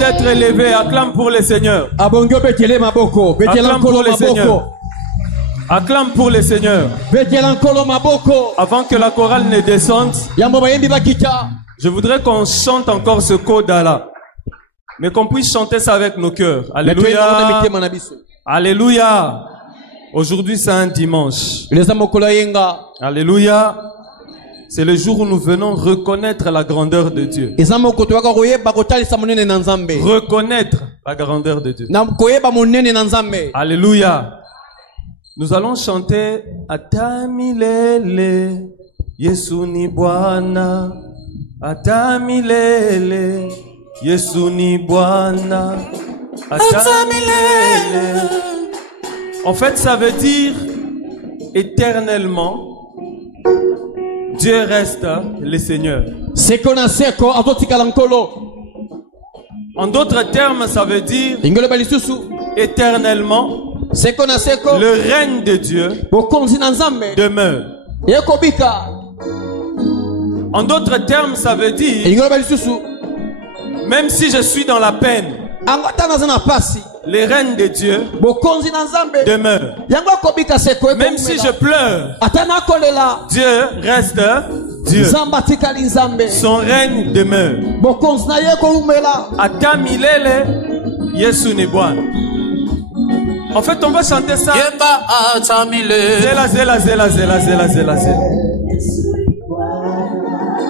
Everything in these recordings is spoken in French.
d'être élevé. Acclame pour le Seigneur. Acclame pour le Seigneur. Acclame pour le Seigneur. Avant que la chorale ne descende, je voudrais qu'on chante encore ce code-là. Mais qu'on puisse chanter ça avec nos cœurs. Alléluia. Alléluia. Aujourd'hui, c'est un dimanche. Alléluia. C'est le jour où nous venons reconnaître la grandeur de Dieu. Reconnaître la grandeur de Dieu. Alléluia. Nous allons chanter Atamilele, Yesu ni Bwana. Atamilele, Yesu ni Bwana. Atamilele. En fait, ça veut dire éternellement, Dieu reste le Seigneur. En d'autres termes, ça veut dire éternellement, le règne de Dieu demeure. En d'autres termes, ça veut dire, même si je suis dans la peine, le règne de Dieu demeure. Même si je pleure, Dieu reste Dieu. Son règne demeure. Atamilele, Yesu ni Bwana. En fait, on va chanter ça. Zela, zela, zela, zela, zela, zela, zela.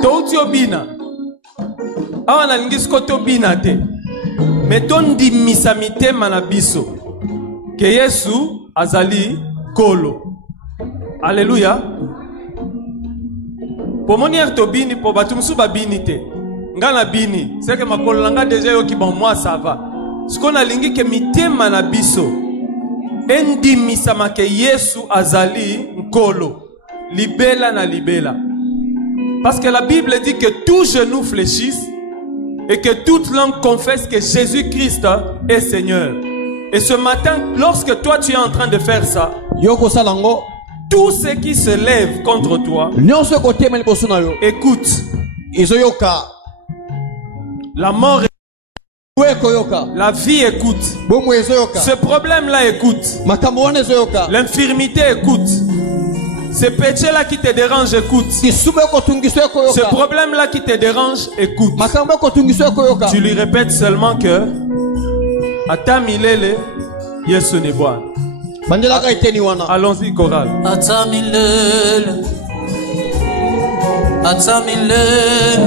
Touti obina. Awa na lingis koto bina te. Metondi misamite manabiso. Que Yesu azali kolo. Alléluia. Pour mon to bini, pour batumsu ba bini te. Ngana bini. C'est que ma kolanga déjà yo ki bon moi ça va. Ce qu'on a lingi que mite manabiso. Endi misama ke Yesu azali nkolo. Libela na libela. Parce que la Bible dit que tout genou fléchisse et que toute langue confesse que Jésus-Christ est Seigneur. Et ce matin, lorsque toi tu es en train de faire ça, tous ceux qui se lèvent contre toi, écoute. La mort écoute. La vie écoute. Ce problème-là écoute. L'infirmité écoute. Ce péché-là qui te dérange, écoute. Ce problème-là qui te dérange, écoute. Tu lui répètes seulement que Atamilele, Yesu ni Bwana. Allons-y, chorale. Atamilele, Atamilele,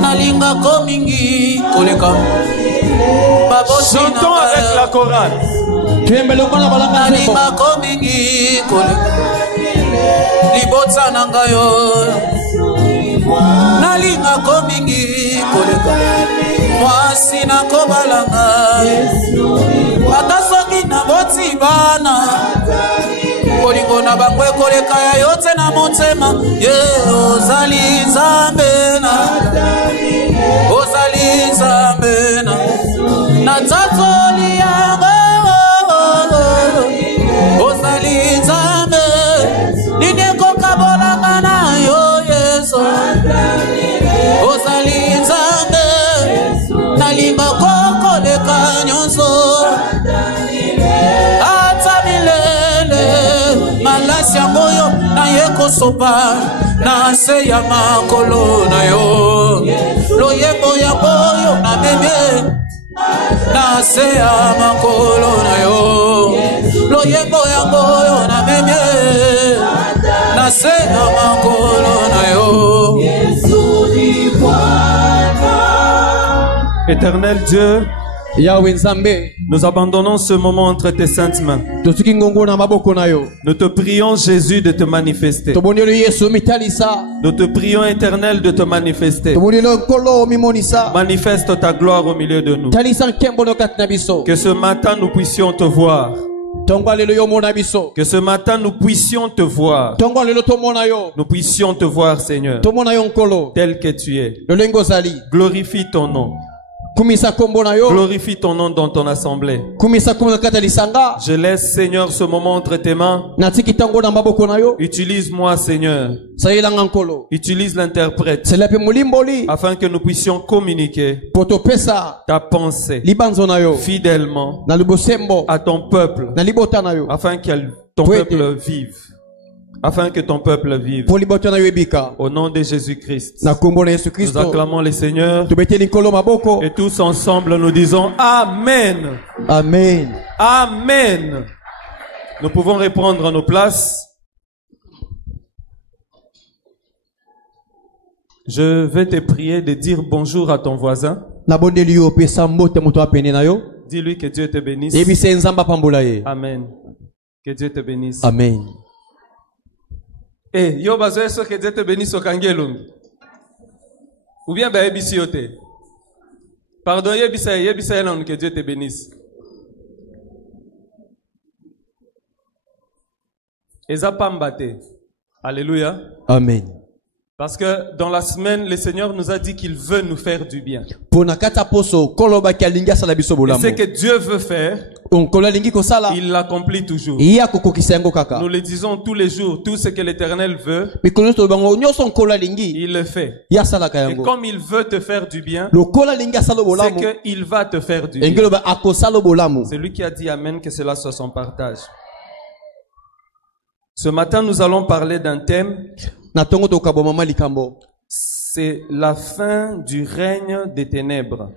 Nalinga komingi koleka. Chantons avec la chorale. Nalinga komingi koleka. Libotsa nangayo. Nalinga komingi koleka. Mwasi na kobalanga. Atasoki na boti bana. Kolingo na bangwe koleka ya yote na motema. Ye ozali nzambena. Ozali nzambena. Na tatoli yanga. Ozali nzambe. Nine kokabolanga na yo Yesu. Ozali nzambe. Nalimba koko leka nyonso. Atamilele. Malasi ya moyo na yeko sopa. Na se ya makolo na yo. Loyebo ya moyo na bebe. Na se ya makolo na yo. Loyebo ya moyo na bebe. Na se ya makolo na yo. Éternel Dieu, nous abandonnons ce moment entre tes saintes mains. Nous te prions, Jésus, de te manifester. Nous te prions, Éternel, de te manifester. Manifeste ta gloire au milieu de nous. Que ce matin nous puissions te voir. Que ce matin nous puissions te voir. Nous puissions te voir, Seigneur, tel que tu es. Glorifie ton nom. Glorifie ton nom dans ton assemblée. Je laisse, Seigneur, ce moment entre tes mains. Utilise-moi, Seigneur. Utilise l'interprète afin que nous puissions communiquer ta pensée fidèlement à ton peuple afin que ton peuple vive. Afin que ton peuple vive. Au nom de Jésus-Christ. Nous acclamons le Seigneur. Et tous ensemble nous disons Amen. Amen. Amen. Nous pouvons reprendre nos places. Je vais te prier de dire bonjour à ton voisin. Dis-lui que Dieu te bénisse. Amen. Que Dieu te bénisse. Amen. Eh, yo bazoe so que Dieu te bénisse au kangelum. Ou bien ba ebisi yote. Pardon, yebisa non que Dieu te bénisse. Eza pambate. Alléluia. Amen. Parce que dans la semaine, le Seigneur nous a dit qu'il veut nous faire du bien. Et ce que Dieu veut faire, il l'accomplit toujours. Nous le disons tous les jours, tout ce que l'Éternel veut, il le fait. Et comme il veut te faire du bien, c'est qu'il va te faire du bien. C'est lui qui a dit Amen, que cela soit son partage. Ce matin, nous allons parler d'un thème. C'est la fin du règne des ténèbres.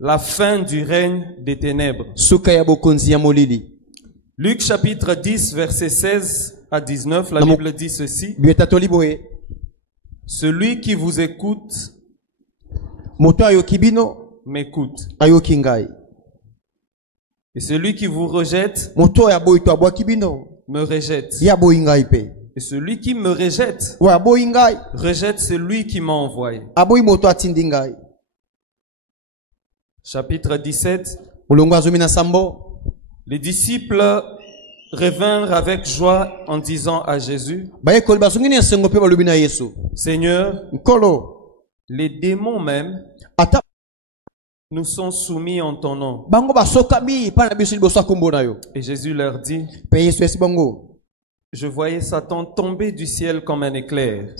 La fin du règne des ténèbres. Luc chapitre 10, verset 16 à 19, la Bible dit ceci. Celui qui vous écoute m'écoute. Et celui qui vous rejette me rejette. Et celui qui me rejette rejette celui qui m'a envoyé. Chapitre 17. Les disciples revinrent avec joie en disant à Jésus, Seigneur, les démons même nous sont soumis en ton nom. Et Jésus leur dit, je voyais Satan tomber du ciel comme un éclair.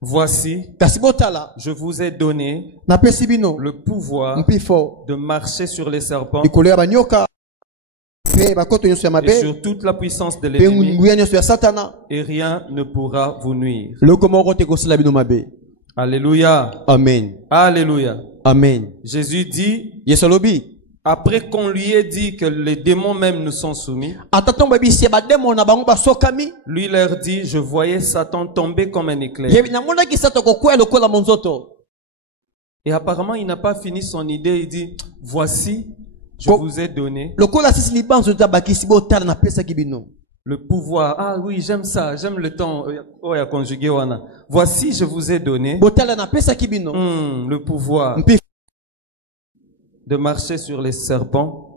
Voici, je vous ai donné le pouvoir de marcher sur les serpents et sur toute la puissance de l'ennemi, et rien ne pourra vous nuire. Alléluia. Amen. Alléluia. Amen. Jésus dit, après qu'on lui ait dit que les démons même nous sont soumis, lui leur dit, je voyais Satan tomber comme un éclair. Et apparemment, il n'a pas fini son idée. Il dit, voici, je vous ai donné le pouvoir. Ah oui, j'aime ça. J'aime le temps. Oh, il y a conjugué. Voici, je vous ai donné le pouvoir de marcher sur les serpents,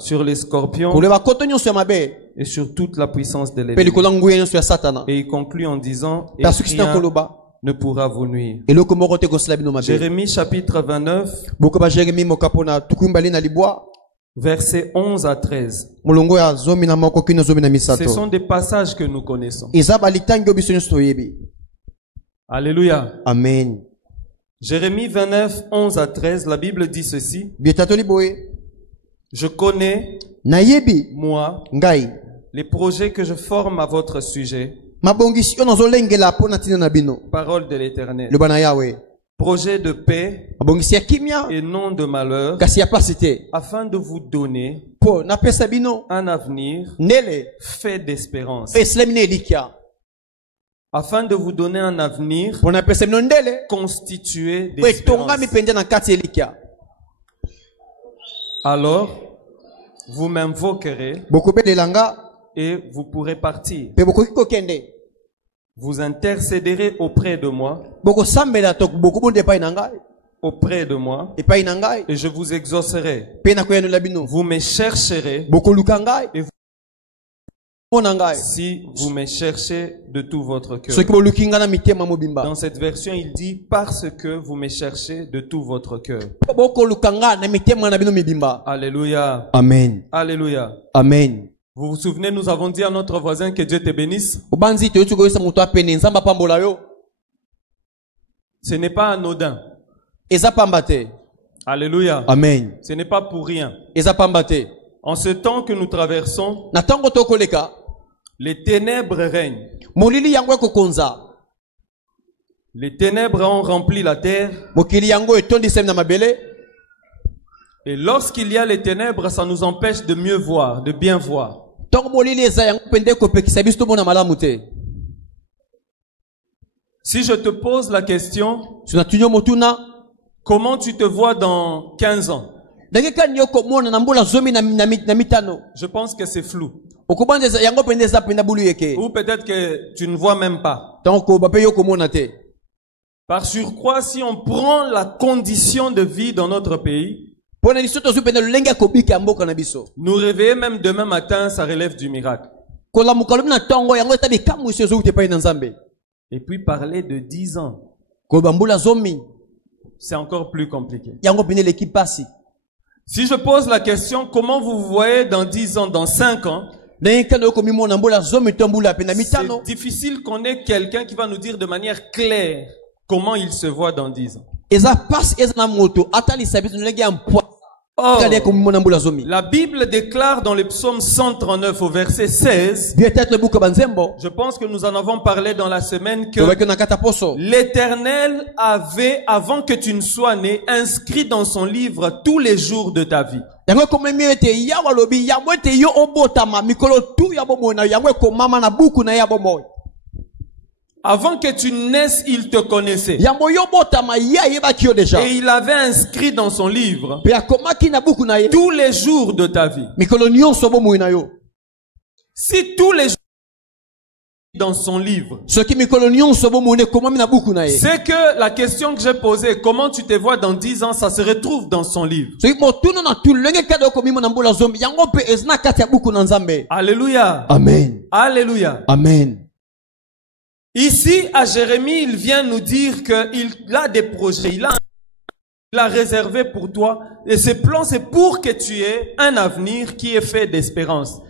sur les scorpions et sur toute la puissance de l'ennemi. Et il conclut en disant, et rien ne pourra vous nuire. Jérémie chapitre 29, versets 11 à 13. Ce sont des passages que nous connaissons. Alléluia. Amen. Jérémie 29, 11 à 13, la Bible dit ceci. Je connais, moi, les projets que je forme à votre sujet. Parole de l'Éternel. Projet de paix et non de malheur, afin de vous donner un avenir fait d'espérance. Afin de vous donner un avenir constitué d'espérance. Alors, vous m'invoquerez et vous pourrez partir. Vous intercéderez auprès de moi, et je vous exaucerai. Vous me chercherez et vous Si vous me cherchez de tout votre cœur. Dans cette version, il dit parce que vous me cherchez de tout votre cœur. Alléluia. Amen. Alléluia. Amen. Vous vous souvenez, nous avons dit à notre voisin que Dieu te bénisse. Ce n'est pas anodin. Alléluia. Amen. Ce n'est pas pour rien. En ce temps que nous traversons, les ténèbres règnent. Les ténèbres ont rempli la terre. Et lorsqu'il y a les ténèbres, ça nous empêche de mieux voir, de bien voir. Si je te pose la question, comment tu te vois dans 15 ans? Je pense que c'est flou. Ou peut-être que tu ne vois même pas. Par surcroît, si on prend la condition de vie dans notre pays, nous réveiller même demain matin, ça relève du miracle. Et puis parler de 10 ans, c'est encore plus compliqué. Si je pose la question, comment vous vous voyez dans 10 ans, dans 5 ans, c'est difficile qu'on ait quelqu'un qui va nous dire de manière claire comment il se voit dans 10 ans. Or, la Bible déclare dans le psaume 139 au verset 16, je pense que nous en avons parlé dans la semaine, que l'Éternel avait, avant que tu ne sois né, inscrit dans son livre tous les jours de ta vie. Avant que tu naisses, il te connaissait. Et il avait inscrit dans son livre tous les jours de ta vie. Si tous les jours dans son livre, c'est que la question que j'ai posée, comment tu te vois dans 10 ans, ça se retrouve dans son livre. Alléluia. Amen. Alléluia. Amen. Ici, à Jérémie, il vient nous dire qu'il a des projets, il a réservé pour toi. Et ce plan, c'est pour que tu aies un avenir qui est fait d'espérance.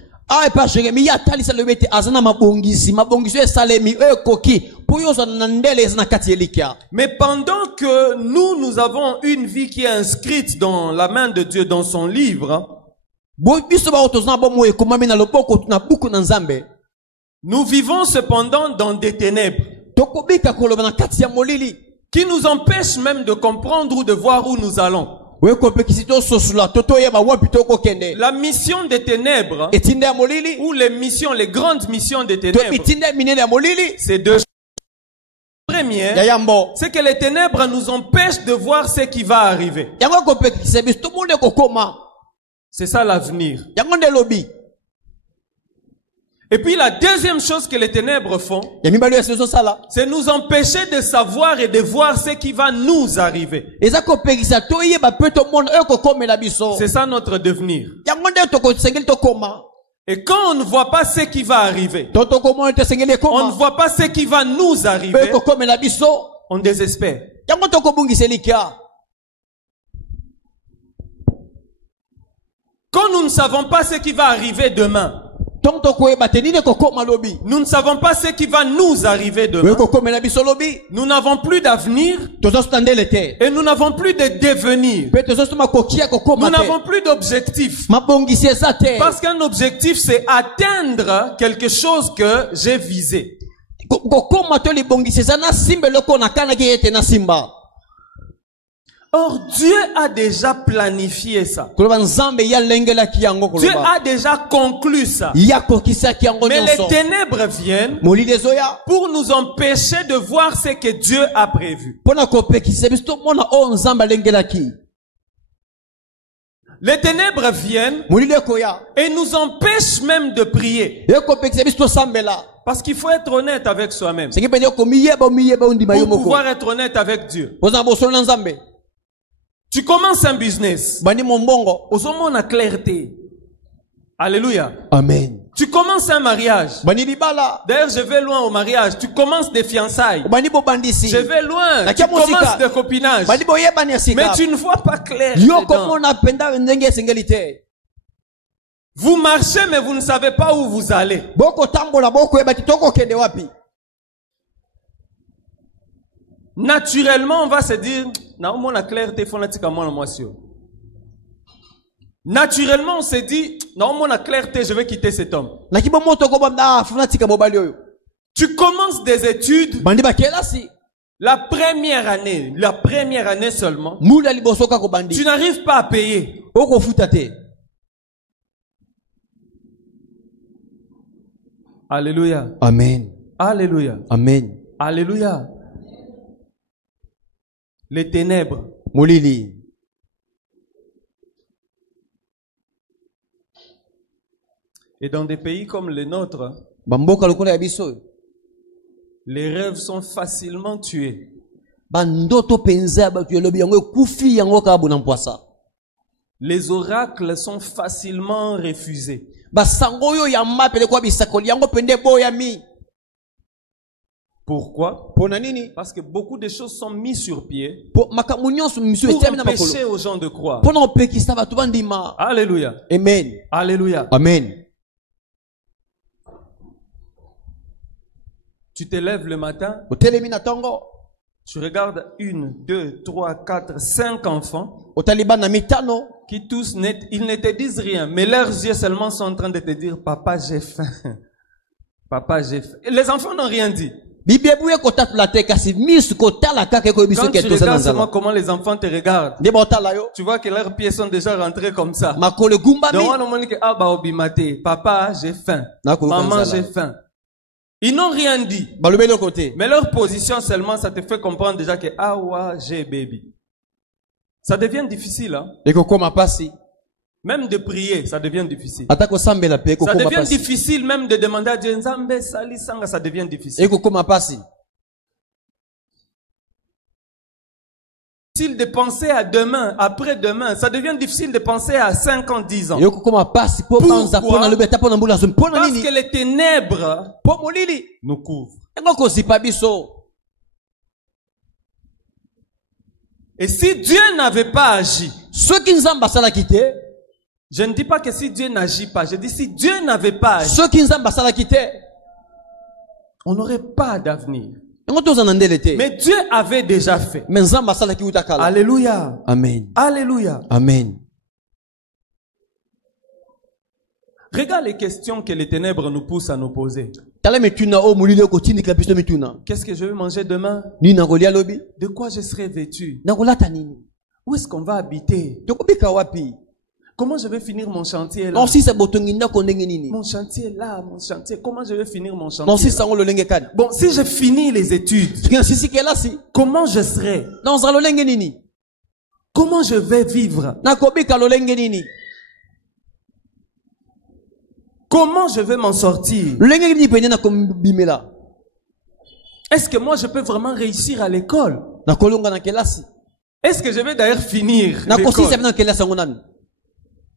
Mais pendant que nous avons une vie qui est inscrite dans la main de Dieu, dans son livre, nous vivons cependant dans des ténèbres qui nous empêchent même de comprendre ou de voir où nous allons. La mission des ténèbres, ou les grandes missions des ténèbres, c'est deux choses. La première, c'est que les ténèbres nous empêchent de voir ce qui va arriver. C'est ça l'avenir. Et puis la deuxième chose que les ténèbres font, c'est nous empêcher de savoir et de voir ce qui va nous arriver. C'est ça notre devenir. Et quand on ne voit pas ce qui va arriver, on ne voit pas ce qui va nous arriver, on désespère. Quand nous ne savons pas ce qui va arriver demain, nous ne savons pas ce qui va nous arriver demain. Nous n'avons plus d'avenir et nous n'avons plus de devenir. Nous n'avons plus d'objectif. Parce qu'un objectif, c'est atteindre quelque chose que j'ai visé. Or, Dieu a déjà planifié ça. Dieu a déjà conclu ça. Mais les ténèbres viennent pour nous empêcher de voir ce que Dieu a prévu. Les ténèbres viennent et nous empêchent même de prier. Parce qu'il faut être honnête avec soi-même pour pouvoir être honnête avec Dieu. Tu commences un business. Osons la clarté. Alléluia. Amen. Tu commences un mariage. Bani libala. D'ailleurs, je vais loin au mariage. Tu commences des fiançailles. Bani bo bandisi. Je vais loin. Na Tu kia musika. commences des copinages. Bani bo yeba ni asika. Mais tu ne vois pas clair. Yo dedans. komo na penda ndenge sengelite. Vous marchez, mais vous ne savez pas où vous allez. Boko tambola boko yeba kitoko kende wapi. Naturellement, on va se dire, non, la clarté fanatique moi monsieur. Naturellement, on se dit, non, la clarté, je vais quitter cet homme. Na kibo moto ko banda fanatika mobali oyo. Tu commences des études. Bandi ba kelasi. La première année seulement. Mula libosoka ko bandi. Tu n'arrives pas à payer. Oko futate. Alléluia. Amen. Alléluia. Amen. Alléluia. Les ténèbres. Molili. Et dans des pays comme le nôtre, Bamboka lokola ya biso. les rêves sont facilement tués. Bandoto penza ba tuelobi yango kufi yango ka bona mpwasa. Les oracles sont facilement refusés. Basango yo ya mapele kwa bisakoli yango pende boya mi. Pourquoi? Pona nini? Parce que beaucoup de choses sont mises sur pied Po makamunyo su monsieur pour etemi na makolo. empêcher aux gens de croire. Pona opekisa batu bandima. Alléluia. Amen. Alléluia. Amen. Tu te lèves le matin, Otelemi na tongo. tu regardes 1, 2, 3, 4, 5 enfants Otaliba na mitano. qui tous, ils ne te disent rien, mais leurs yeux seulement sont en train de te dire, papa, j'ai faim. Papa, j'ai faim. Et les enfants n'ont rien dit. Bibia buye kota la te kasi mis kota la kake ko biso Quand tu ke toza regardes seulement nanzala. comment les enfants te regardent, Ndeba otala yo. tu vois que leurs pieds sont déjà rentrés comme ça. Makole gumba mi. Donc on demande que, ah bah obimate, papa, j'ai faim. Maman, j'ai faim. Ils n'ont rien dit. Balobeli côté. Mais leur position seulement, ça te fait comprendre déjà que, ah ouais, j'ai baby. Ça devient difficile, hein. Eko koma pasi. Même de prier, ça devient difficile. Atako sambela pe eko Ça koma devient pasi. difficile même de demander à Dieu, Nzambe, sali sanga, ça devient difficile. Eko koma pasi. Difficile de penser à demain, après-demain. Ça devient difficile de penser à 5 ans, 10 ans. Eko koma pasi po panza po na lobeta po na mbula zo po na Parce nini. que les ténèbres Po molili. nous couvrent. Eko ko sipa biso. Et si Dieu n'avait pas agi, Soki nzamba sala kite. je ne dis pas que si Dieu n'agit pas, je dis si Dieu n'avait pas agi, Soki nzamba sala kite. on n'aurait pas d'avenir. Eko toza na ndele te. Mais Dieu avait déjà fait. Mais nzamba sala ki utakala. Alléluia. Amen. Alléluia. Amen. Regarde les questions que les ténèbres nous poussent à nous poser. Tala metuna o molili ko tindika biso metuna. Qu'est-ce que je vais manger demain? Ni na kolia lobi. De quoi je serai vêtu? Na kolata nini? Où est-ce qu'on va habiter? Tokobika wapi? Comment je vais finir mon chantier là? Non si sa botongi ndako ndenge nini? Mon chantier là, mon chantier. Comment je vais finir mon chantier? Non si là? sango lolenge kan. Bon, si je finis les études, Sisi kela si. comment je serai? Non za lolenge nini? Comment je vais vivre? Na kobika lolenge nini? Comment je vais m'en sortir? Lolenge nini pende na kombimela? Est-ce que moi je peux vraiment réussir à l'école? Na kolonga na kelasi. Est-ce que je vais d'ailleurs finir Na kosisa l'école? na kelasi ngo nani?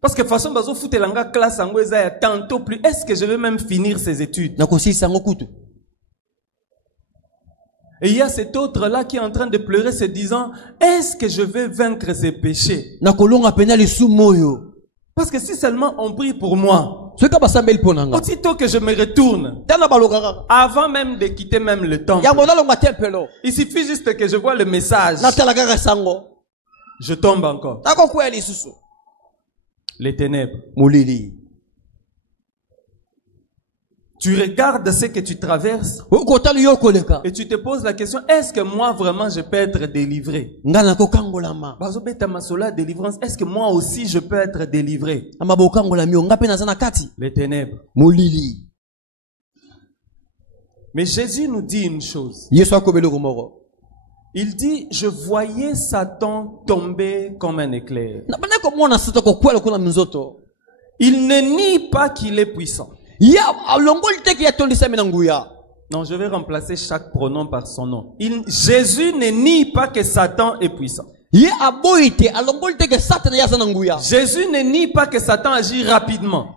Parce que façon bazo futelanga classe en weza tantôt plus. Est-ce que je vais même finir ces études? Na kosisa ngo kutu. Et il y a cet autre là qui est en train de pleurer se disant, est-ce que je vais vaincre ces péchés? Na kolonga pena le sumoyo. Parce que si seulement on prie pour moi, Soka basambeli ponanga. aussitôt que je me retourne, Tala balogara. avant même de quitter même le temple, Ya modalo matempelo. il suffit juste que je vois le message, Na tala gaga sango. je tombe encore. Na ko kweli susu. Les ténèbres. Molili. Tu regardes ce que tu traverses Ko tali yoko leka. et tu te poses la question, est-ce que moi vraiment je peux être délivré? Ngana ko kangolama. Bazobeta masola délivrance, est-ce que moi aussi je peux être délivré? Amabo kangola mio ngape na zana kati. Les ténèbres. Molili. Mais Jésus nous dit une chose. Yesu akobelo komoro. Il dit, je voyais Satan tomber comme un éclair. Na bana ko mona sita ko kwela kuna mzoto. Il ne nie pas qu'il est puissant. Ya alongoli teki ya tondisa mena nguya. Non, je vais remplacer chaque pronom par son nom. Jésus ne nie pas que Satan est puissant. Jésus ne nie pas que Satan agit rapidement.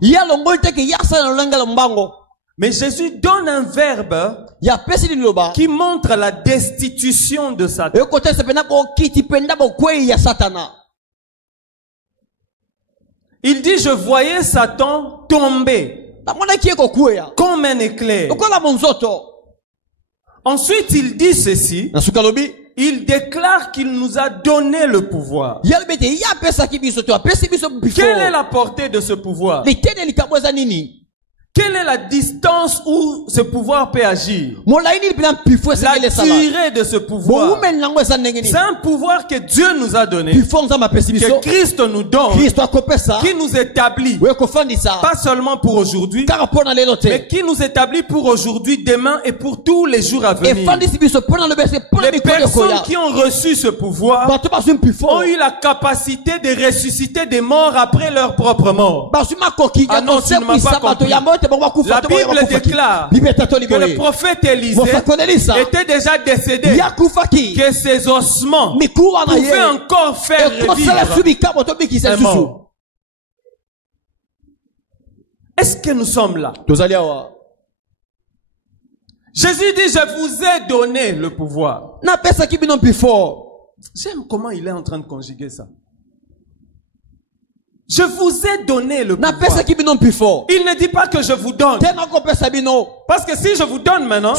Mais Jésus donne un verbe qui montre la destitution de Satan. Il dit, je voyais Satan tomber comme un éclair. Ensuite, il dit ceci. Il déclare qu'il nous a donné le pouvoir. Quelle est la portée de ce pouvoir? Quelle est la distance où ce pouvoir peut agir? La durée de ce pouvoir. C'est un pouvoir que Dieu nous a donné, que Christ nous donne, qui nous établit, pas seulement pour aujourd'hui, mais qui nous établit pour aujourd'hui, demain et pour tous les jours à venir. Les personnes qui ont reçu ce pouvoir ont eu la capacité de ressusciter des morts après leur propre mort. Ah non, tu ne m'as pas compris. La Bible déclare que le prophète Élisée était déjà décédé, que ses ossements pouvaient encore faire revivre un mort. Est-ce que nous sommes là? Jésus dit, je vous ai donné le pouvoir. J'aime comment il est en train de conjuguer ça. Je vous ai donné le pouvoir. Il ne dit pas que je vous donne. Parce que si je vous donne maintenant,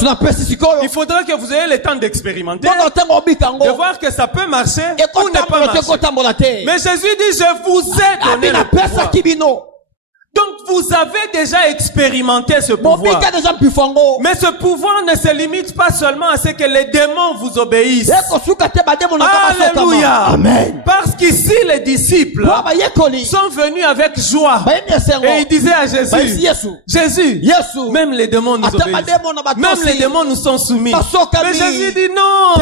il faudra que vous ayez le temps d'expérimenter, de voir que ça peut marcher ou ne pas marcher. Mais Jésus dit, je vous ai donné le pouvoir. Donc vous avez déjà expérimenté ce pouvoir. Mais ce pouvoir ne se limite pas seulement à ce que les démons vous obéissent. Alléluia. Amen. Parce qu'ici les disciples sont venus avec joie. Et ils disaient à Jésus, Jésus, même les démons nous obéissent. Même les démons nous sont soumis. Mais Jésus dit non,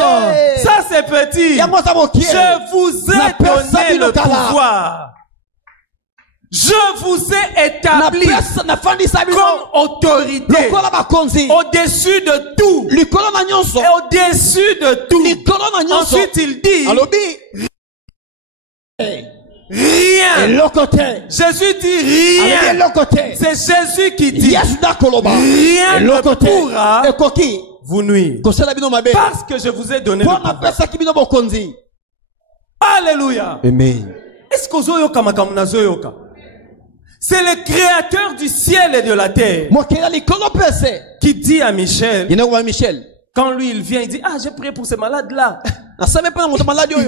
ça c'est petit. Je vous ai donné le pouvoir. Je vous ai établi comme autorité au-dessus de tout. Et au-dessus de tout. Ensuite il dit rien. Jésus dit rien. C'est Jésus qui dit rien ne pourra vous nuire. Parce que je vous ai donné le pouvoir. Alléluia. Amen. Est-ce que vous avez c'est le créateur du ciel et de la terre qui dit à Michel, quand lui il vient, il dit, ah j'ai prié pour ces malades là. Il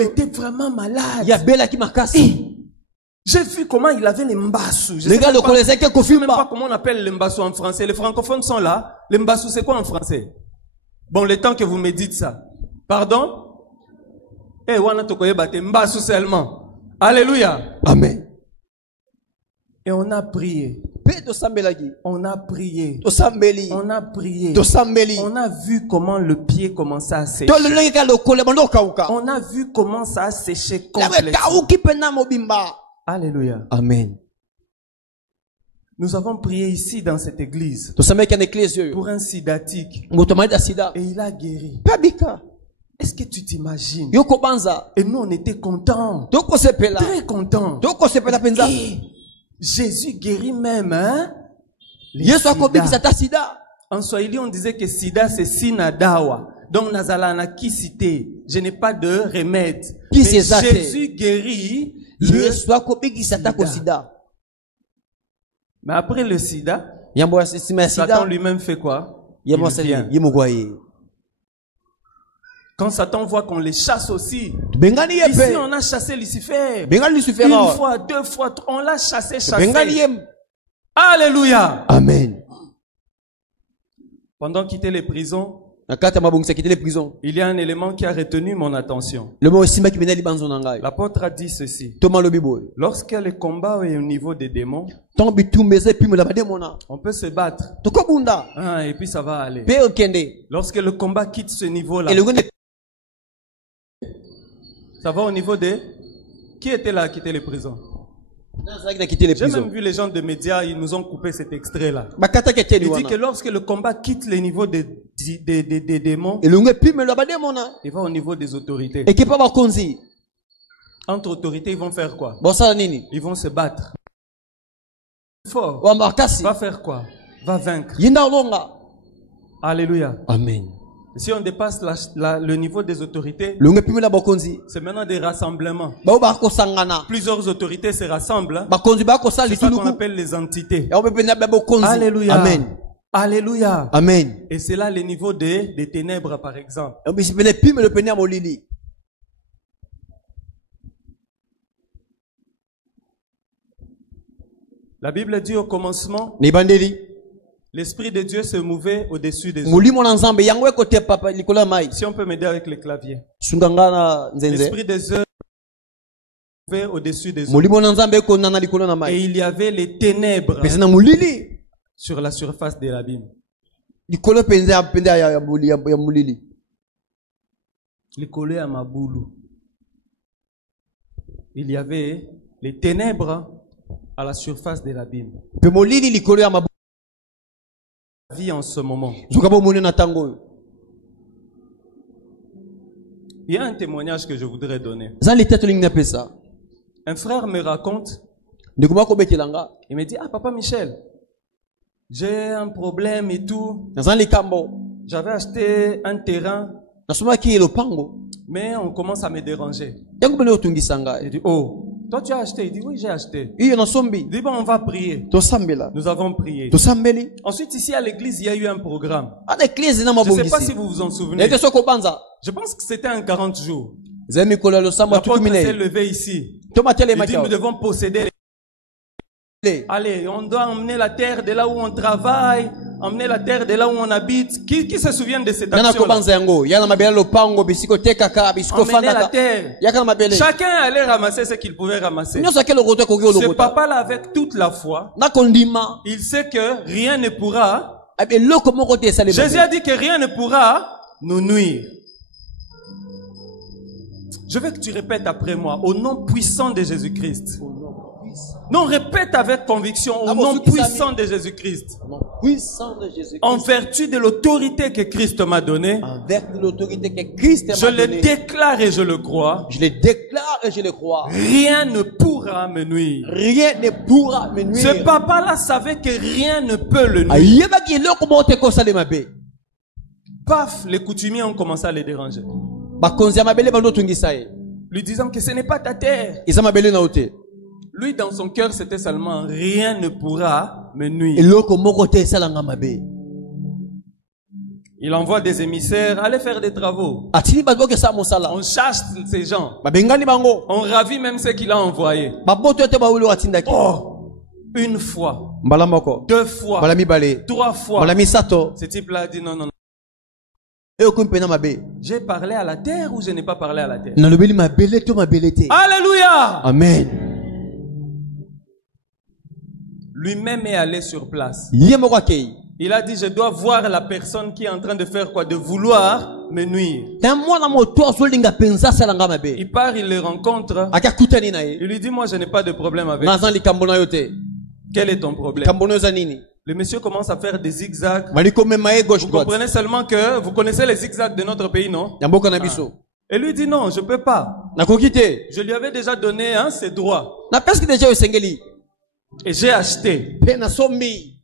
était vraiment malade. J'ai vu comment il avait les mbassous. Je ne sais même pas comment on appelle les mbassous en français. Les francophones sont là. Les mbassous c'est quoi en français? Bon, le temps que vous me dites ça. Pardon? Eh, wana tokoye bate mbassous seulement. Alléluia. Amen. Et on a prié. On a prié. On a prié. On a vu comment le pied commençait à sécher. On a vu comment ça a séché complètement. Alléluia. Amen. Nous avons prié ici dans cette église pour un sidatique. Et il a guéri. Est-ce que tu t'imagines? Et nous on était contents. Très contents. Et Jésus guérit même, hein? Sida. En Swahili, on disait que Sida, c'est Sinadawa. Donc, Nazalana qui cité. Je n'ai pas de remède. Mais Jésus guérit le sida. Mais après le sida, Satan lui-même fait quoi? Il vient. Quand Satan voit qu'on les chasse aussi. Ici, on a chassé Lucifer. Une fois, deux fois, on l'a chassé. Alléluia. Amen. Pendant quitter les prisons, il y a un élément qui a retenu mon attention. L'apôtre a dit ceci. Lorsque le combat est au niveau des démons, on peut se battre. Ah, et puis ça va aller. Lorsque le combat quitte ce niveau-là, ça va au niveau de... Qui était là à quitter les prisons? J'ai même vu les gens de médias, ils nous ont coupé cet extrait-là. Il dit que lorsque le combat quitte le niveau des démons, il va au niveau des autorités. Entre autorités, ils vont faire quoi? bosala nini Ils vont se battre. Fort. wa makasi Va faire quoi? Va vaincre. yinda olonga. Alléluia. Amen. Si on dépasse le niveau des autorités, longe pimela bakonzi c'est maintenant des rassemblements. bao bakosangana Plusieurs autorités se rassemblent. bakonzi bakosala C'est ça qu'on lituluku appelle les entités. ya bepena bakonzi. Alléluia. Amen. Alléluia. Amen. Et c'est là le niveau des ténèbres, par exemple. bisipene pime le penia molili. La Bible dit au commencement, Ni bandeli l'Esprit de Dieu se mouvait au-dessus des eaux. mulimo na nzambe yango ekote papa likola mai Si on peut m'aider avec les claviers. sungangana nzenze L'Esprit de Dieu se mouvait au-dessus des eaux. mulimo na nzambe ekona na likolo na Et mai il y avait les ténèbres pesa na mulili sur la surface de l'abîme. likolo penza ya mulili Les collés à Maboulou. Il y avait les ténèbres à la surface de l'abîme. pe molili likolo ya mabu La vie en ce moment. zuka bo moni na tango. Il y a un témoignage que je voudrais donner. Za litete lingi na pesa Un frère me raconte, ndikuma ko betelanga il me dit, ah papa Michel, j'ai un problème et tout. na za likambo J'avais acheté un terrain, nasomaki lopango mais on commence à me déranger. yango bene otungisanga Il dit, oh, toi tu as acheté? Il dit, oui, j'ai acheté. iyo nasombi Il dit, bon, on va prier. tosambela Nous avons prié. tosambeli Ensuite, ici à l'église, il y a eu un programme. ana eklise na Je ne sais pas si mabongisi vous vous en souvenez. ete soko banza Je pense que c'était un 40 jours. za mikolo lo samba L'apôtre s'est tukumine levé ici. to matele Il dit, nous makao devons posséder. le Allez, on doit emmener la terre de là où on travaille, emmener la terre de là où on habite. Qui se souvient de cette nana ko action? banza yango yana mabele lopango bisiko tekaka bisiko Emmener la fanda terre. yaka na mabele Chacun allait ramasser ce qu'il pouvait ramasser. nyosa ke lokoto ko Ce lokota papa-là, avec toute la foi, na kondima il sait que rien ne pourra. abe loko moko te sale Jésus a dit que rien ne pourra nous nuire. Je veux que tu répètes après moi, au nom puissant de Jésus-Christ. Non, répète avec conviction, au nom puissant de Jésus-Christ. puissant de Jésus En vertu de l'autorité que Christ m'a donnée, avec l'autorité que Christ je m'a le donnée déclare et je le crois. je le déclare et je le crois Rien ne pourra me nuire. rien ne pourra me nuire Ce papa-là savait que rien ne peut le nuire. ayebaki loko moko te ko sale mabe Paf, les coutumiers ont commencé à les déranger. bakonzi ya mabele bando tungisa ye Lui disant que ce n'est pas ta terre. eza mabele na ote Lui, dans son cœur, c'était seulement rien ne pourra me nuire. eloko moko te esalanga mabe Il envoie des émissaires, allez faire des travaux. atili bato bokesa mosala On chasse ces gens. babengani bango On ravit même ceux qu'il a envoyés. baboto ete bawuli atindaki Oh, une fois, mbala moko 2 fois, mbala mibale 3 fois. mbala misato Ce type-là a dit non, non, non. eyokomi mpena mabe J'ai parlé à la terre ou je n'ai pas parlé à la terre? nalobeli mabele to mabele te Alléluia! amen Lui-même est allé sur place. ye moko akei Il a dit, je dois voir la personne qui est en train de faire quoi? De vouloir me nuire. na mwana moto azolinga mpenza asalanga mabe Il part, il le rencontre. aki akutani na ye Il lui dit, moi, je n'ai pas de problème avec. naza likambo na yo te Quel est ton problème? likambo na yo eza nini Le monsieur commence à faire des zigzags. mali komema ye gauche Vous droite comprenez seulement que vous connaissez les zigzags de notre pays, non? ya mboka na biso Et lui dit non, je peux pas. nakoki te Je lui avais déjà donné ses droits. napeski deja oyo esengeli Et j'ai acheté. mpe nasombi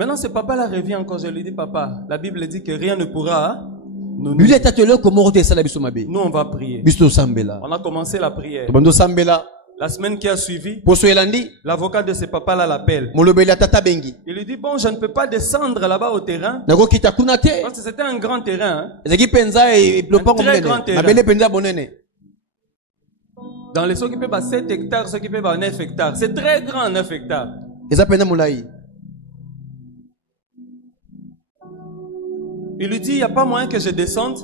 Maintenant, ce papa-là revient encore. Je lui dis, papa, la Bible dit que rien ne pourra nous biblia nuire. eta te eloko moko te esala biso mabe Nous, on va prier. biso tosambela On a commencé la prière. tobandi osambela La semaine qui a suivi, poso elandi l'avocat de ce papa-là l'appelle. molobeli atata bengi Il lui dit, bon, je ne peux pas descendre là-bas au terrain. nakokita kuna te Parce que c'était un grand terrain. Hein. ezalaki mpenza lopango Un très monene grand terrain. mabele mpenza monene Dans les ceux qui peuvent 7 hectares, ceux qui peuvent 9 hectares. C'est très grand, 9 hectares. eza mpenza molai Il lui dit, il n'y a pas moyen que je descende.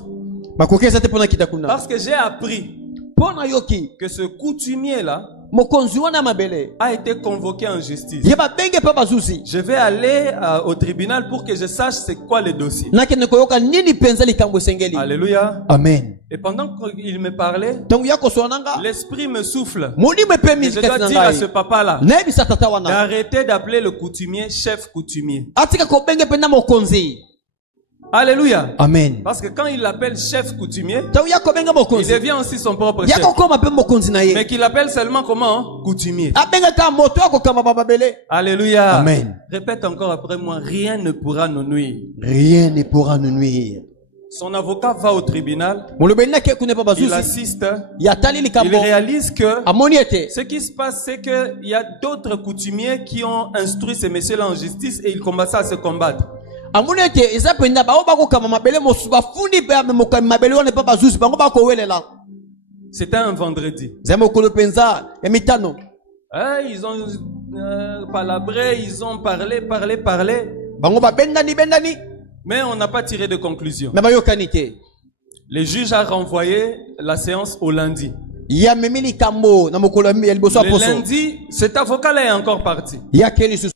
bakoki eza te mpona kita kuna Parce que j'ai appris mpo na yoki que ce coutumier-là mokonzi wana mabele a été convoqué en justice. ye babenge mpe bazuzi Je vais aller au tribunal pour que je sache c'est quoi le dossier. nakende koyoka nini mpenza likambo esengeli Alléluia. amen Et pendant qu'il me parlait, ntango ya kosola na nga l'esprit me souffle. molimo Et epemi je kati dois na dire à ce ngai papa-là nayebisa tata wana d'arrêter d'appeler le coutumier chef coutumier. atika kobenge mpenza mokonzi Alléluia. Amen. Parce que quand il l'appelle chef coutumier, Tauya kobenga il mokonzi. devient aussi son propre chef. Yako koma pe mokonzi na ye. Mais qu'il appelle seulement comment? Coutumier. Abenga ka moto ako kama bababele. Alléluia. Amen. Répète encore après moi, rien ne pourra nous nuire. Rien ne pourra nous nuire. Son avocat va au tribunal, Molobena ke kune pa il bazuzi. assiste, Ya tali il likambo. réalise que Amoni ete. ce qui se passe, c'est qu'il y a d'autres coutumiers qui ont instruit ces messieurs-là en justice et ils commencent à se combattre. Amoni ete eza penda ba obako kama mabele mosuba fundi pe mokami mabele wana pa bazuzi bango ba ko welela. C'était un vendredi. Zemo kolo penza ya mitano. Ils ont palabré, ils ont parlé. Bango ba bendani. Mais on n'a pas tiré de conclusion. Na ba yokanite. Le juge a renvoyé la séance au lundi. Ya memili kambo na mokolo ya liboso Le aposo. lundi, cet avocat-là est encore parti. Ya keli su.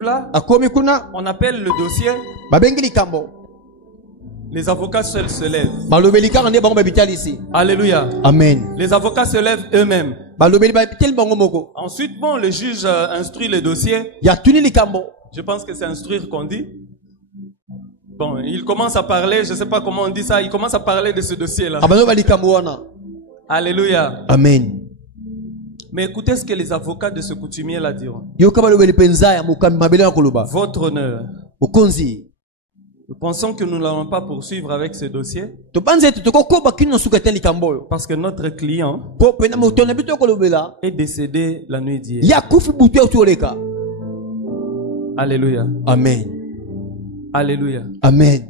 Là, Akomi kuna on appelle le dossier. babengi likambo. Les avocats seuls se lèvent. Balobeli ka ngande bango babitali ici. Alléluia. Amen. Les avocats se lèvent eux-mêmes. Balobeli babiteli bango moko. Ensuite, bon, le juge instruit le dossier. Ya tuni likambo. Je pense que c'est instruire qu'on dit. Bon, il commence à parler, je ne sais pas comment on dit ça, il commence à parler de ce dossier-là. Abano ba likambo wana. Alléluia. Amen. Mais écoutez ce que les avocats de ce coutumier-là diront. Yoka balobeli penza ya mokami mabele ya koloba. Votre honneur, Mokonzi. nous pensons que nous n'allons pas poursuivre avec ce dossier To banze te ko ko bakino suka teli kambo. parce que notre client Po pena moto na bito kolobela. est décédé la nuit d'hier. Ya kufi butu ya tuoleka. Alléluia. Amen. Alléluia. Amen.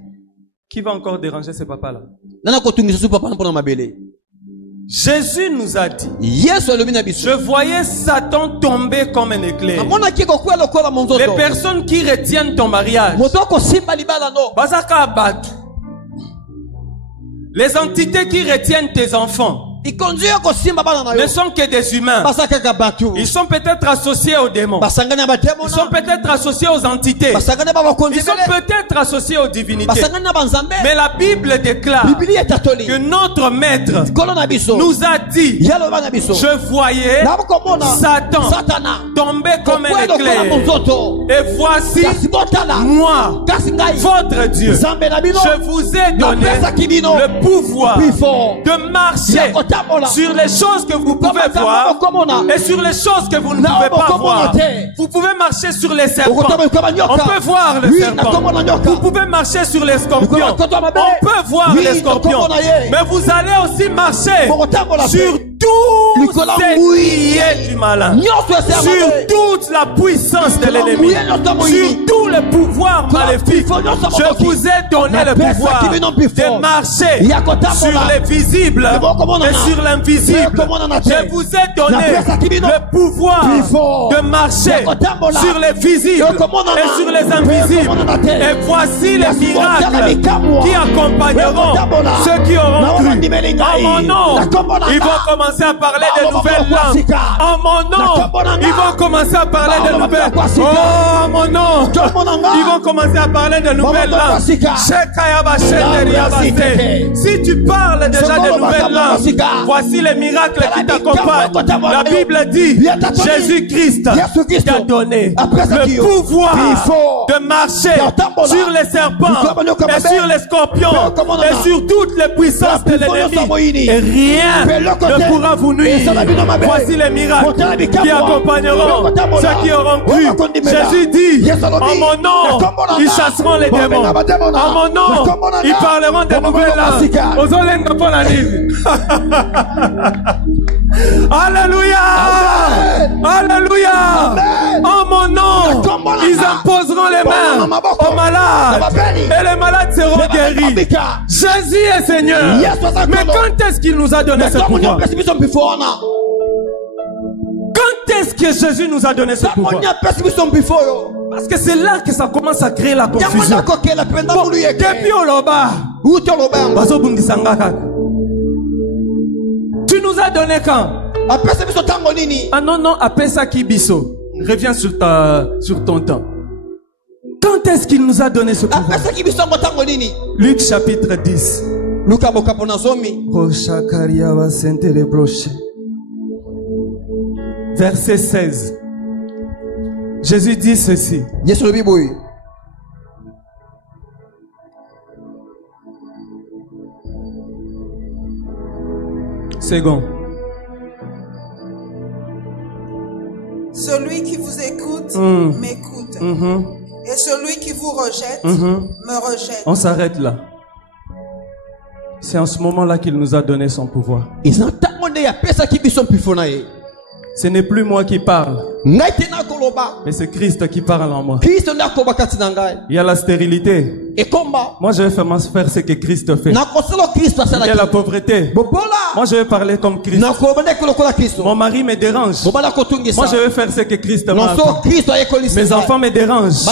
Qui va encore déranger ce papa-là? Nana ko tungisa su papa na mabele. Jésus nous a dit, Yesu alobi na biso. je voyais Satan tomber comme un éclair. Amona kiko kwa lokola monzoto. Les personnes qui retiennent ton mariage, Moto ko simba libala no. bazaka abatu. Les entités qui retiennent tes enfants Ikonzi ko simba bana na ne yo. sont que des humains. Basaka ka batu. Ils sont peut-être associés aux démons. Basangana ba Ils sont demona. peut-être associés aux entités. Basangana ba bakonzi Ils sont bele. peut-être associés aux divinités. Basangana ba nzambe. Mais la Bible déclare Biblia etatoli. que notre maître Kono na biso. nous a dit, Yalo bana biso. je voyais Na ko mona. Satan Satana. tomber comme un Kokwelo kola éclair. monzoto. Et voici Kasi botala. moi, Kasi ngai. votre Dieu. Zambe na bino. Je vous ai donné Napesa kibino. le pouvoir Before. de marcher Yakotamola. sur les choses que vous pouvez voir et sur les choses que vous ne pouvez pas voir. Vous pouvez marcher sur les serpents. On peut voir les serpents. Vous pouvez marcher sur les scorpions. On peut voir les scorpions. Mais vous allez aussi marcher sur tout ce qui est du malin. Sur toute la puissance de l'ennemi. Sur tout le pouvoir maléfique. Je vous ai donné le pouvoir de marcher sur les visibles et sur l'invisible. Je vous ai donné le pouvoir de marcher sur les visibles et sur les invisibles. Et voici les miracles qui accompagneront ceux qui auront cru. En mon nom, ils vont commencer à parler de nouvelles langues. En mon nom, ils vont commencer à parler de nouvelles langues. Oh, en mon nom, ils vont commencer à parler de nouvelles langues. Si tu parles déjà de nouvelles langues, voici les miracles qui t'accompagnent. La Bible dit, Jésus-Christ t'a donné le pouvoir de marcher sur les serpents et sur les scorpions et sur toutes les puissances de l'ennemi. Et rien ne pourra vous nuire. Voici les miracles qui accompagneront ceux qui auront cru. Jésus dit, en mon nom, ils chasseront les démons. En mon nom, ils parleront de nouvelles langues. Aux Olenga pour la livre. Alléluia! Alléluia! En mon nom, ils imposeront les mains aux malades et les malades seront guéris. Jésus est Seigneur. Mais quand est-ce qu'il nous a donné ce pouvoir? Quand est-ce que Jésus nous a donné ce pouvoir? Parce que c'est là que ça commence à créer la confusion. Bon, depuis Oloba, tu nous as donné quand? Ah non, non, Apesa Kibiso. Reviens sur ton temps. Quand est-ce qu'il nous a donné ce pouvoir? Luc chapitre 10. Verset 16. Jésus dit ceci. Second. Celui qui vous écoute m'écoute. Et celui qui vous rejette me rejette. On s'arrête là. C'est en ce moment-là qu'il nous a donné son pouvoir. Ce n'est plus moi qui parle, mais c'est Christ qui parle en moi. Il y a la stérilité. Moi, je vais faire ce que Christ fait. Il y a la pauvreté. Moi, je vais parler comme Christ. Mon mari me dérange. Moi, je vais faire ce que Christ m'a fait. Mes enfants me dérangent.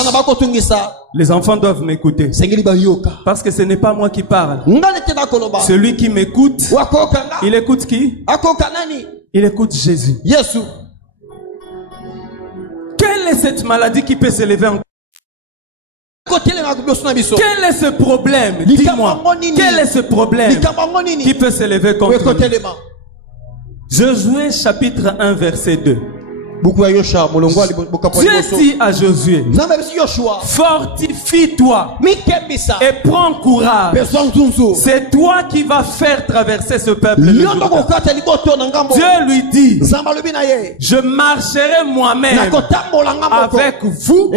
Les enfants doivent m'écouter. Parce que ce n'est pas moi qui parle. Celui qui m'écoute, il écoute qui? Il écoute Jésus. Quelle est cette maladie qui peut s'élever en... Quel est ce problème? Dis-moi. Quel est ce problème qui peut s'élever contre nous? Josué chapitre 1 verset 2. Dieu dit à Josué, fortifie-toi et prends courage. C'est toi qui vas faire traverser ce peuple. Dieu lui dit, je marcherai moi-même avec vous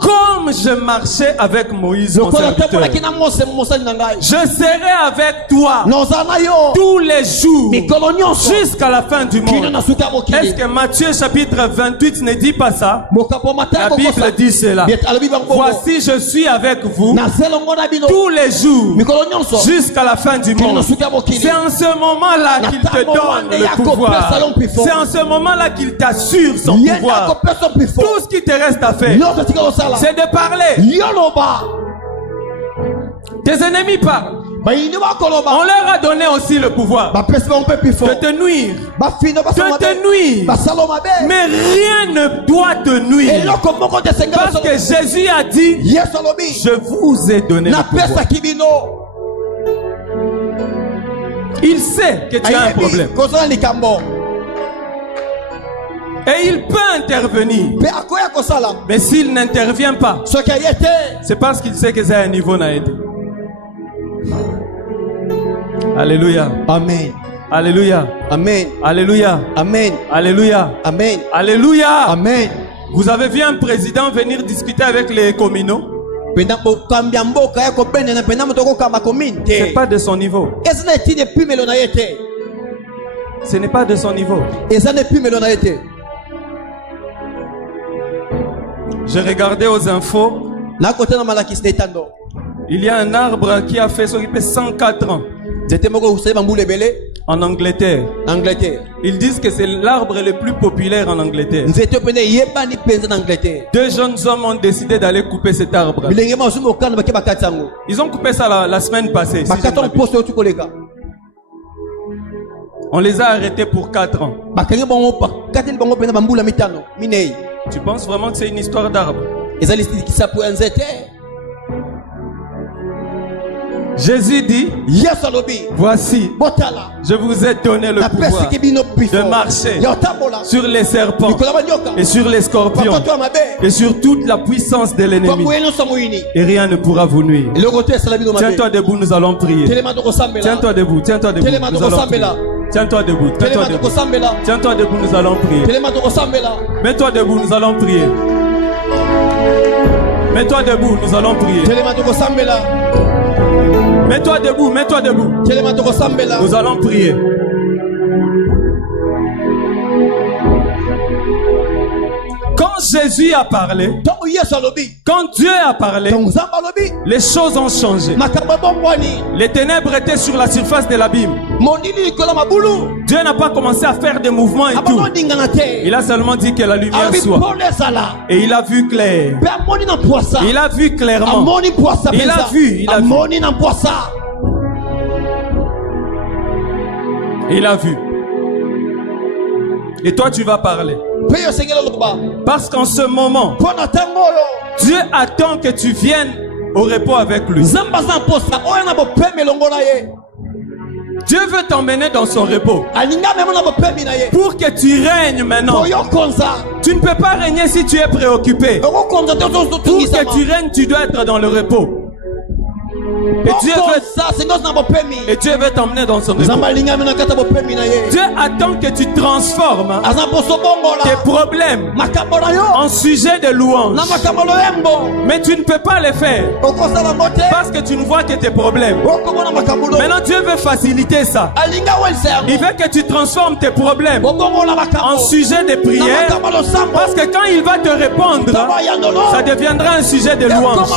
comme je marchais avec Moïse mon serviteur. Je serai avec toi tous les jours jusqu'à la fin du monde. Est-ce que Matthieu chapitre 28 ne dit pas ça? La Bible dit cela. Voici, je suis avec vous tous les jours jusqu'à la fin du monde. C'est en ce moment-là qu'il te donne le pouvoir. C'est en ce moment-là qu'il t'assure son pouvoir. Tout ce qui te reste à faire, c'est de parler. Tes ennemis parlent. On leur a donné aussi le pouvoir de te nuire. Mais rien ne doit te nuire. Parce que Jésus a dit, je vous ai donné le pouvoir. Il sait que tu as un problème. Et il peut intervenir. Mais s'il n'intervient pas, c'est parce qu'il sait que c'est un niveau n'a été. Alléluia. Amen. Alléluia. Amen. Alléluia. Amen. Alléluia. Amen. Alléluia. Amen. Vous avez vu un président venir discuter avec les communaux? C'est pas de son niveau. Ce n'est pas de son niveau. J'ai regardé aux infos. Il y a un arbre qui a fait 104 ans. En Angleterre. Ils disent que c'est l'arbre le plus populaire en Angleterre. 2 jeunes hommes ont décidé d'aller couper cet arbre. Ils ont coupé ça la semaine passée. Si on les a arrêtés pour 4 ans. Tu penses vraiment que c'est une histoire d'arbre? Jésus dit, voici, je vous ai donné le pouvoir de marcher sur les serpents et sur les scorpions et sur toute la puissance de l'ennemi. Et rien ne pourra vous nuire. Tiens-toi debout, nous allons prier. Tiens-toi debout, tiens-toi debout, nous allons prier. Tiens-toi debout, tiens-toi debout. Tiens-toi debout, nous allons prier. Mets-toi debout, nous allons prier. Mets-toi debout, nous allons prier. Mets-toi debout, mets-toi debout. Nous allons prier. Quand Jésus a parlé, quand Dieu a parlé, les choses ont changé. Les ténèbres étaient sur la surface de l'abîme. Dieu n'a pas commencé à faire des mouvements et tout. Il a seulement dit que la lumière soit. Et il a vu clair. Il a vu clairement. Il a vu. Il a vu. Et toi tu vas parler. Parce qu'en ce moment, Dieu attend que tu viennes au repos avec lui. Dieu veut t'emmener dans son repos pour que tu règnes maintenant. Tu ne peux pas régner si tu es préoccupé. Pour que tu règnes, tu dois être dans le repos. Dieu veut, et Dieu veut t'emmener dans son repos. Dieu attend que tu transformes tes problèmes en sujet de louange. Mais tu ne peux pas le faire parce que tu ne vois que tes problèmes. Maintenant Dieu veut faciliter ça. Il veut que tu transformes tes problèmes en sujet de prière, parce que quand il va te répondre, ça deviendra un sujet de louange.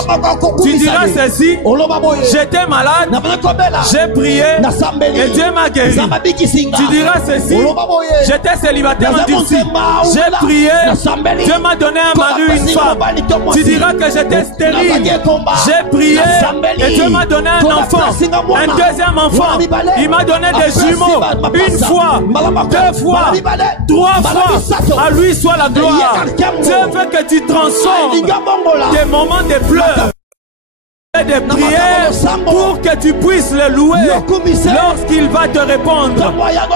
Tu diras ceci: j'étais malade, j'ai prié et Dieu m'a guéri. Tu diras ceci: j'étais célibataire endurci, j'ai prié, Dieu m'a donné un mari ou une femme. Tu diras que j'étais stérile, j'ai prié et Dieu m'a donné un enfant, un deuxième enfant. Il m'a donné des jumeaux, une fois, deux fois, trois fois. À lui soit la gloire. Dieu veut que tu transformes tes moments de pleurs et de prières pour que tu puisses le louer lorsqu'il va te répondre.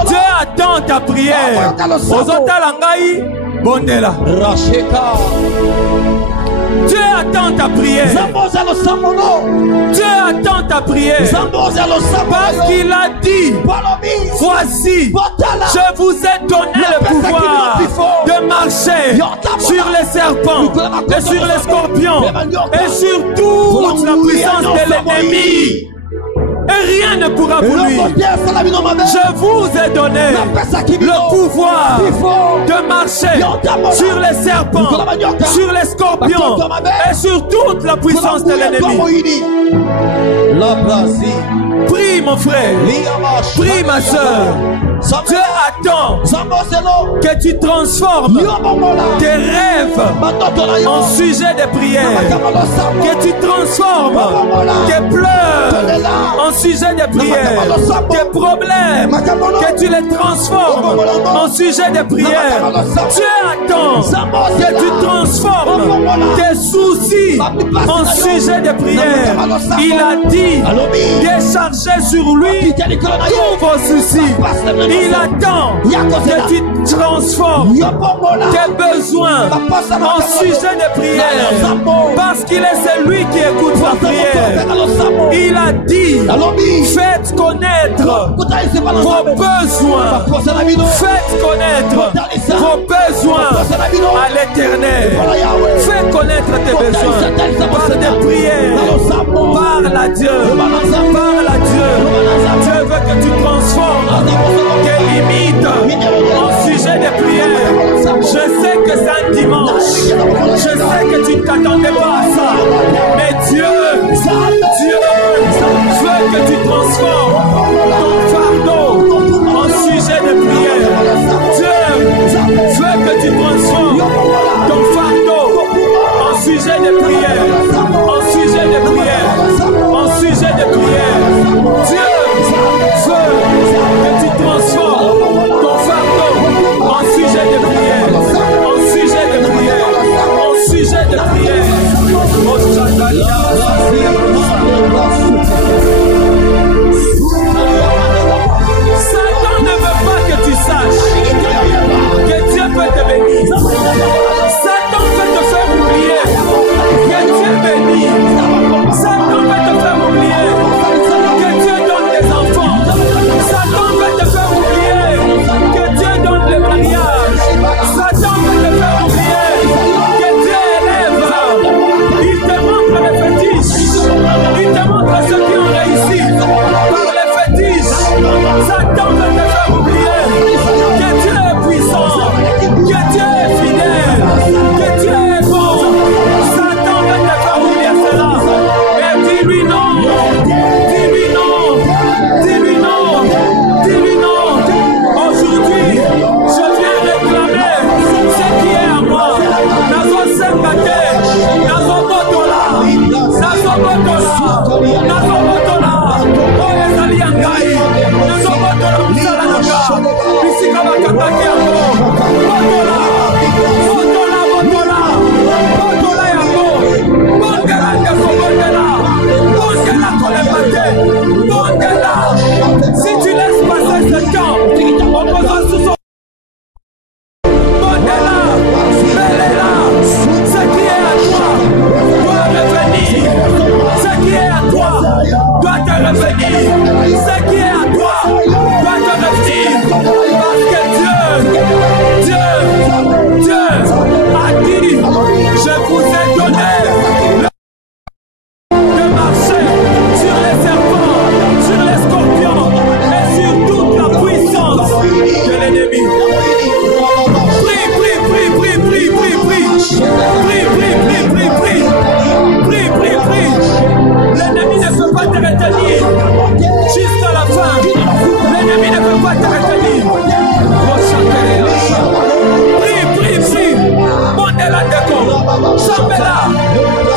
Dieu attend ta prière. Ozotalangai bondela. Dieu attend ta prière. Dieu attend ta prière. Parce qu'il a dit: voici, je vous ai donné le pouvoir de marcher sur les serpents et sur les scorpions et sur toute la puissance de l'ennemi. Et rien ne pourra vous nuire. Je vous ai donné le pouvoir de marcher sur les serpents, sur les scorpions et sur toute la puissance de l'ennemi. Prie mon frère, prie ma soeur. Dieu attend que tu transformes tes rêves en sujet de prière, que tu transformes tes pleurs en sujet de prière, tes problèmes, que tu les transformes en sujet de prière. Dieu attend que tu transformes tes soucis en sujet de prière. Il a dit: déchargez sur lui tous vos soucis. Il attend que tu transformes tes besoins en sujet de prière, parce qu'il est celui qui écoute ta prière. Il a dit: faites connaître vos besoins, faites connaître vos besoins à l'Éternel. Fais connaître tes besoins par tes prières. Parle à Dieu, parle à Dieu. Dieu veut que tu transformes tes limites en sujet de prière. Je sais que c'est un dimanche, je sais que tu ne t'attendais pas à ça, mais Dieu veut que tu transformes ton fardeau en sujet de prière. Dieu veut que tu transformes ton fardeau en sujet de prière, en sujet de prière, en sujet de prière. Dieu veut que tu transformes ton fardeau en sujet de prière, en sujet de prière, en sujet de prière. Prie jusqu'à la fin. L'ennemi ne peut pas te retenir. Prie, prie, prie. Mondela déco. Chambela.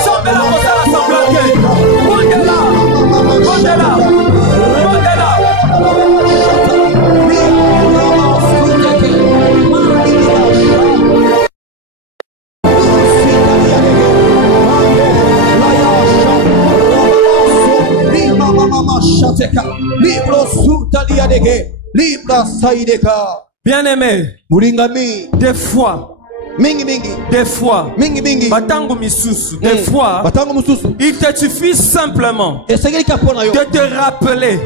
Chambela pour ça l'assemblée. Mondela. Mondela. Mondela. Bien-aimé, des fois, batango misusu, des fois, il te suffit simplement de te rappeler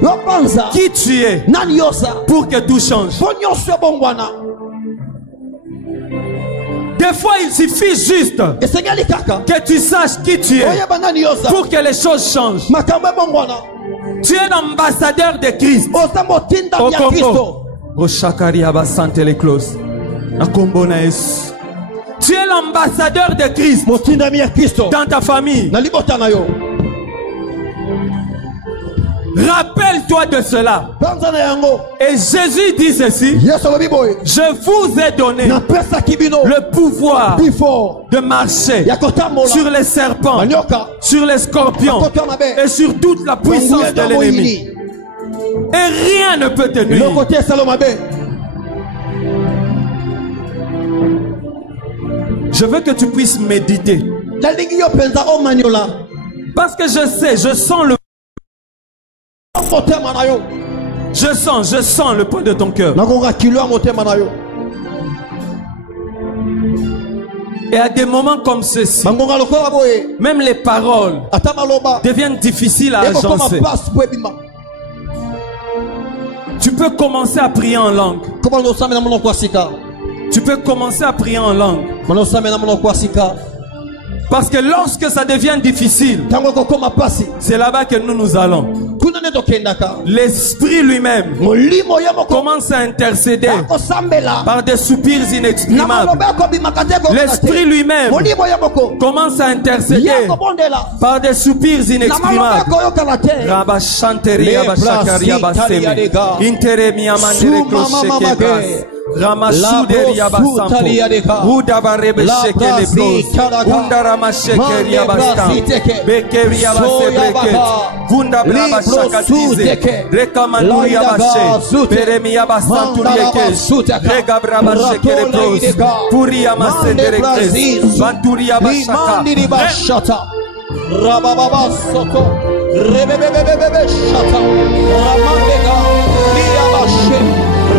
qui tu es pour que tout change. Des fois, il suffit juste que tu saches qui tu es pour que les choses changent. Tu es l'ambassadeur de Christ. Au Congo. Au Chakaria Basante les closes. Tu es l'ambassadeur de Christ dans ta famille. Rappelle-toi de cela. Et Jésus dit ceci: je vous ai donné le pouvoir de marcher sur les serpents, sur les scorpions et sur toute la puissance de l'ennemi. Et rien ne peut te nuire. Je veux que tu puisses méditer. Parce que je sais, je sens le poids de ton cœur. Et à des moments comme ceci, même les paroles deviennent difficiles à agencer. Tu peux commencer à prier en langue. Tu peux commencer à prier en langue. Parce que lorsque ça devient difficile, c'est là-bas que nous allons. L'esprit lui-même commence à intercéder par des soupirs inexprimables. L'esprit lui-même commence à intercéder par des soupirs inexprimables. Ramasuderi abasampo Udabarebe shekele bros Undarama shekeri abastam Bekeri abasebreke Vunda braba shakatize Rekamanduri abashe Peremi abasanturi ekes Rega braba shekere bros Puri amasendere kres Vanturi abashaka Rababa soto Rebebebebebe shata Ramandega Liabashe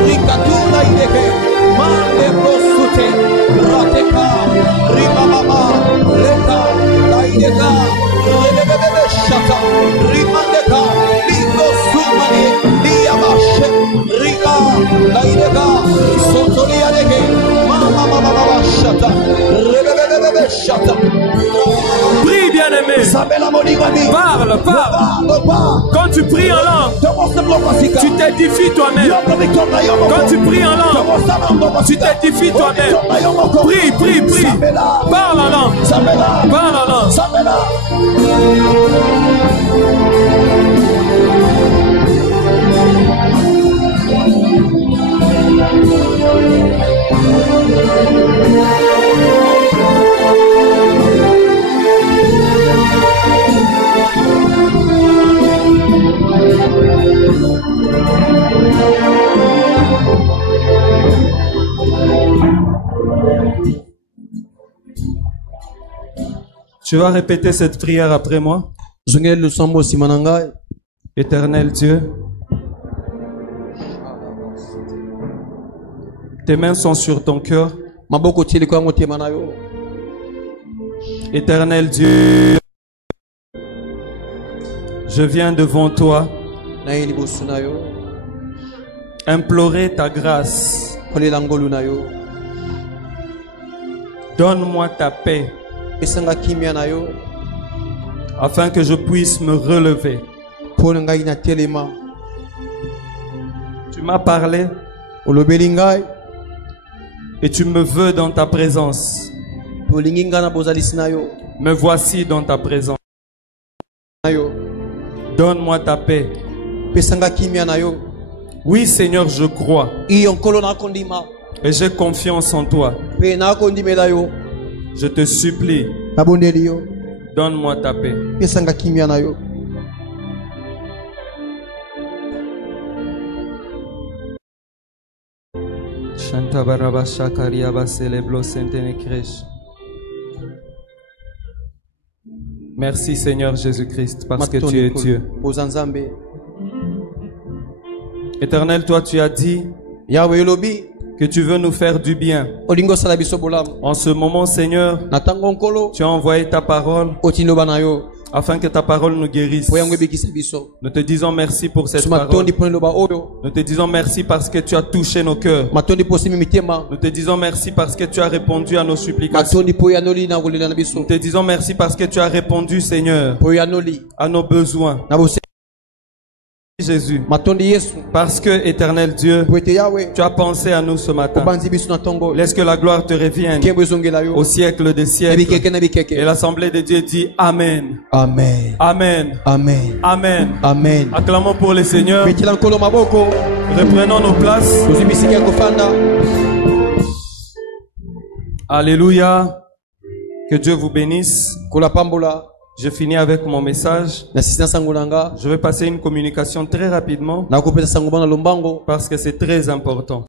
Rikatuna ideke Mande prosute Rateka Ribababa Leka Laideka Rebebebebe shata Rimandeka Ligo Sumani Liabashe Rika Laideka Sotolia deke Mama shata Rebebebebe shata. Prie, bien-aimé. Parle. Quand tu pries en langue, tu t'édifies toi-même. Quand tu pries en langue, tu t'édifies toi-même. Prie. Parle en langue. Tu vas répéter cette prière après moi. Éternel Dieu, tes mains sont sur ton cœur. Éternel Dieu, je viens devant toi implorer ta grâce. Donne-moi ta paix afin que je puisse me relever. Tu m'as parlé et tu me veux dans ta présence. Me voici dans ta présence. Donne-moi ta paix. pesanga kimia na yo. Oui, Seigneur, je crois. Iyo nkolo na kondima. Et j'ai confiance en toi. Pe na kondimela yo. Je te supplie. Nabondeli yo. Donne-moi ta paix. Pesanga kimia na yo. Chanta baraba shakaria baseleblo sentene kresh. Merci Seigneur Jésus-Christ parce que tu es Dieu. Ozanzambe. Éternel, toi tu as dit Yahweh lobi. Que tu veux nous faire du bien. Olingo sala biso bolamu. En ce moment, Seigneur, Natango nkolo. tu as envoyé ta parole Otindo bana yo. afin que ta parole nous guérisse. Nous te disons merci pour cette parole. Nous te disons merci parce que tu as touché nos cœurs. Nous te disons merci parce que tu as répondu à nos supplications. Nous te disons merci parce que tu as répondu, Seigneur, à nos besoins. Jésus, parce que, éternel Dieu, tu as pensé à nous ce matin. Laisse que la gloire te revienne au siècle des siècles. Et l'assemblée de Dieu dit Amen. Amen. Amen. Amen. Amen. Amen. Acclamons pour le Seigneur. Reprenons nos places. Alléluia. Que Dieu vous bénisse. Je finis avec mon message. Je vais passer une communication très rapidement parce que c'est très important.